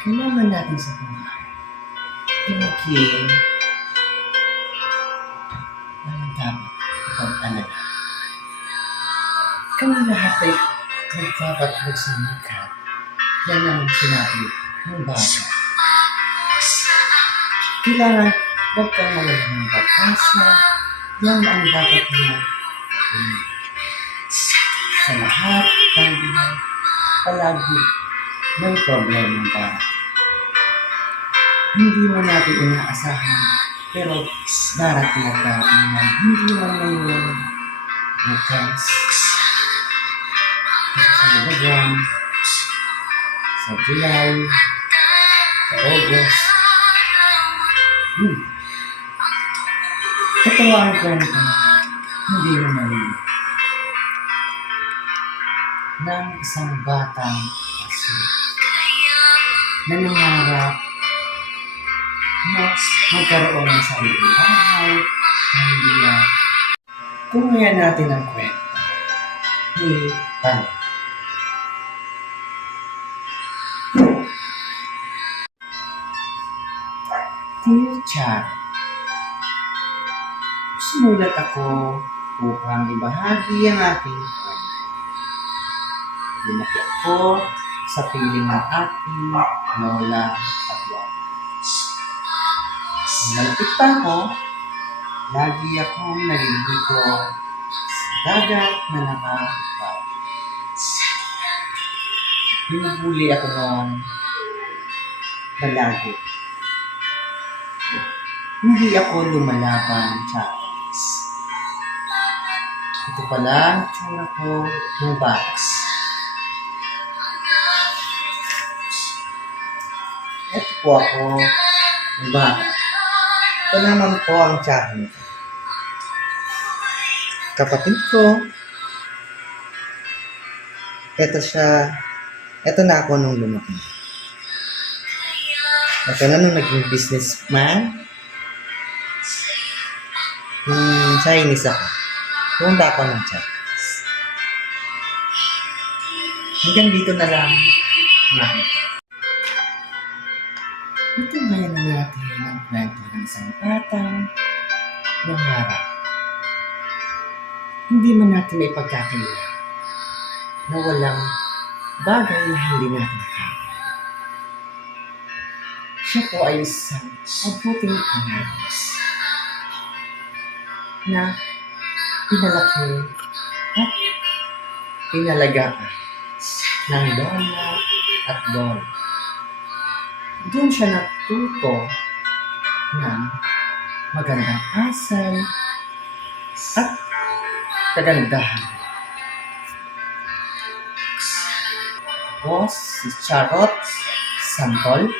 Kailangan natin sa buhay yung maging walang dapat ipag-alala. Kami lahat ay nagpapatlog sa muka. Yan ang sinabi ng bata. Kailangan huwag kang mawala ng pag-asa. Yan ang dapat mo gawin. Sa lahat ng buhay, palagi may problema ka. Hindi mo natin inaasahan, pero darating at darating yan. Hindi man ngayon, bukas, sa Buwan, sa July, sa August. Totoo ang kwento, hindi mo mali ng isang batang aso na nangarap na magkaroon ng sariling bahay, pamilya. Tungayan natin ang kwento ni Pan. Dear Char, sumulat ako upang ibahagi ang aking kwento. Lumaki ako sa piling ng aking lola at lola. Nung malapit pa ako, lagi akong naliligo sa dagat na nakahupad. Hinubuli ako noon palagi. Hindi ako lumalaban sa akin. Ito pala ang tsura ko ng bata. Ito po ako ng bata. Ito naman po ang tiyahin ko. Kapatid ko. Ito siya. Ito na ako nung lumaki. Ito na nung naging businessman. Chinese ako. Punta ako ng Chinese. Hanggang dito na lang ang aking. Ito ngayon na natin ang kwento ng isang batang nangarap. Hindi man natin may pagkakilala na walang bagay na hindi natin kaya. Siya po ay isang mabuting pangalas na pinalaki at pinalagaan ng lola at lola. Doon siya natuto ng magandang asal at kagandahan. Tapos si Charot Santol